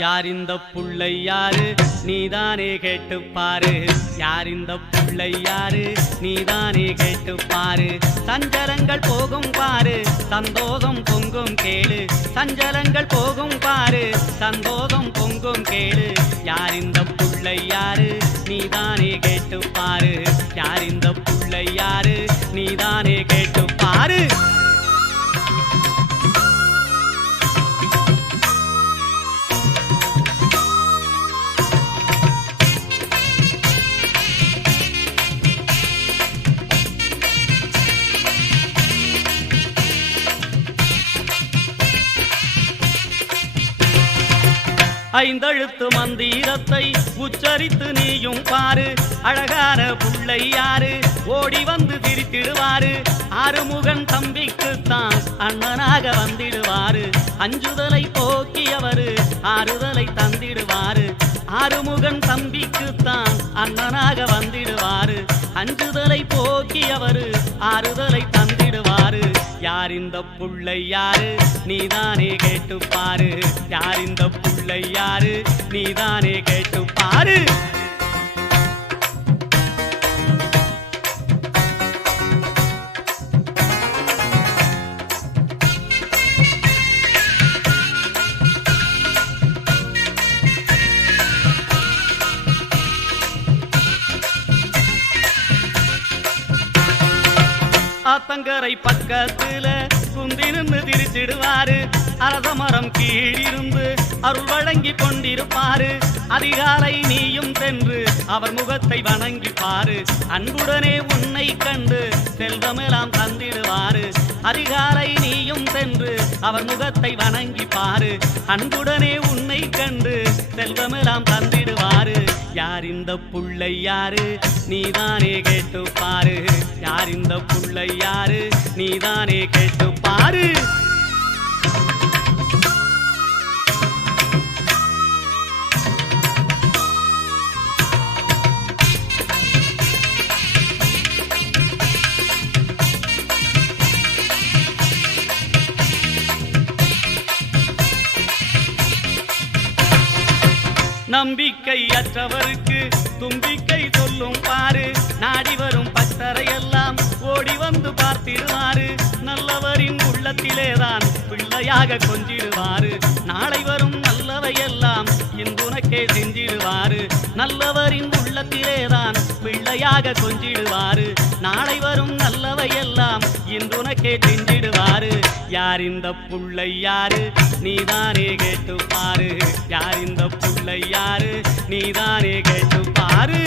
யார் இந்த புள்ளை யாரு நீதானே கேட்டுப்பாரு யார் இந்த புள்ளை யாரு நீதானே கேட்டுப்பாரு சஞ்சலங்கள் போகும் பாரு சந்தோஷம் பொங்கும் கேளு சஞ்சலங்கள் போகும் பாரு சந்தோஷம் பொங்கும் கேளு யார் இந்த புள்ளை யாரு நீதானே கேட்டுப்பாரு யார் இந்த புள்ளை யாரு நீதானே கேட்டுப்பாரு ஐந்தெழுத்து மந்திரத்தை உச்சரித்து நீயும் பாரு அழகான புள்ளை யாரு ஓடி வந்து சிரித்திடுவாரு ஆறுமுகன் தம்பிக்குத்தான் அண்ணனாக வந்திடுவாரு அஞ்சுதலை போக்கியவரு ஆறுதலை தந்திடுவாரு ஆறுமுகன் தம்பிக்குத்தான் அண்ணனாக வந்திடுவாரு அஞ்சுதலை போக்கியவரு ஆறுதலை தந்திடுவாரு யார் இந்த புள்ளை யாரு நீதானே கேட்டுப்பாரு யார் இந்த புள்ளை யாரு நீதானே கேட்டுப்பாரு ஆத்தங்கரை பக்கத்துல குந்தி நின்று திரிச்சிடுவாரு அரசமரம் கீழிருந்து அருள் வழங்கி கொண்டிருப்பாரு அதிகாலை நீயும் சென்று அவர் முகத்தை வணங்கி பாரு அன்புடனே உன்னை கண்டு செல்வமெல்லாம் தந்திடுவாரு அதிகாலை நீயும் சென்று அவர் முகத்தை வணங்கி பாரு அன்புடனே உன்னை கண்டு செல்வமெல்லாம் தந்திடுவாரு யார் இந்த புள்ளை யாரு நீதானே கேட்டுப்பாரு யார் இந்த புள்ளை யாரு நீதானே கேட்டுப்பாரு நம்பிக்கை அற்றவருக்கு தும்பிக்கை சொல்லும் பாரு நாடி வரும் பக்தரை எல்லாம் ஓடி வந்து பார்த்திடுவாரு நல்லவரின் உள்ளத்திலேதான் பிள்ளையாக கொஞ்சிடுவாரு நாளை வரும் நல்லவையெல்லாம் இன்றுனக்கே செஞ்சிடுவாரு நல்லவரின் உள்ளத்திலேதான் பிள்ளையாக கொஞ்சிடுவாரு நாளை வரும் நல்லவையெல்லாம் இன்றுனக்கே செஞ்சிடுவாரு யார் இந்த புள்ளை யாரு நீதானே கேட்டுப்பாரு யார் இந்த புள்ளை யாரு நீதானே கேட்டுப்பாரு